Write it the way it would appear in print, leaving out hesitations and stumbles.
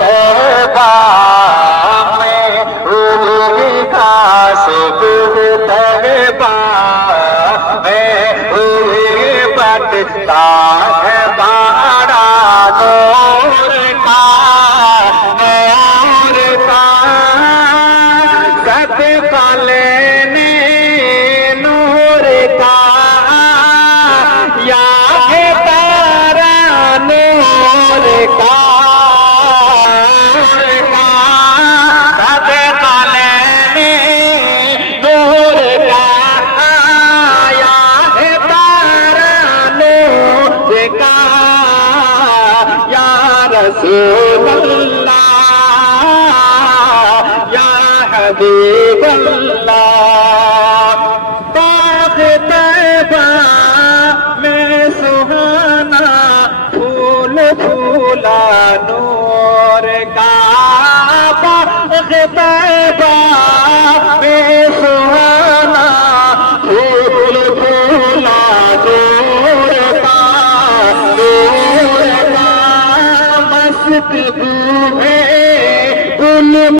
तैबा में उनका तैबा में बटता है बाड़ा नूर का सदका लेने नूर का या है तारा नूर का रसूलल्लाह या हबीबल्लाह बाग़ तैबा में सुहाना फूल फूला नूर का बाग़ तैबा में सुहाना फूल फूला नूर का मस्त बू है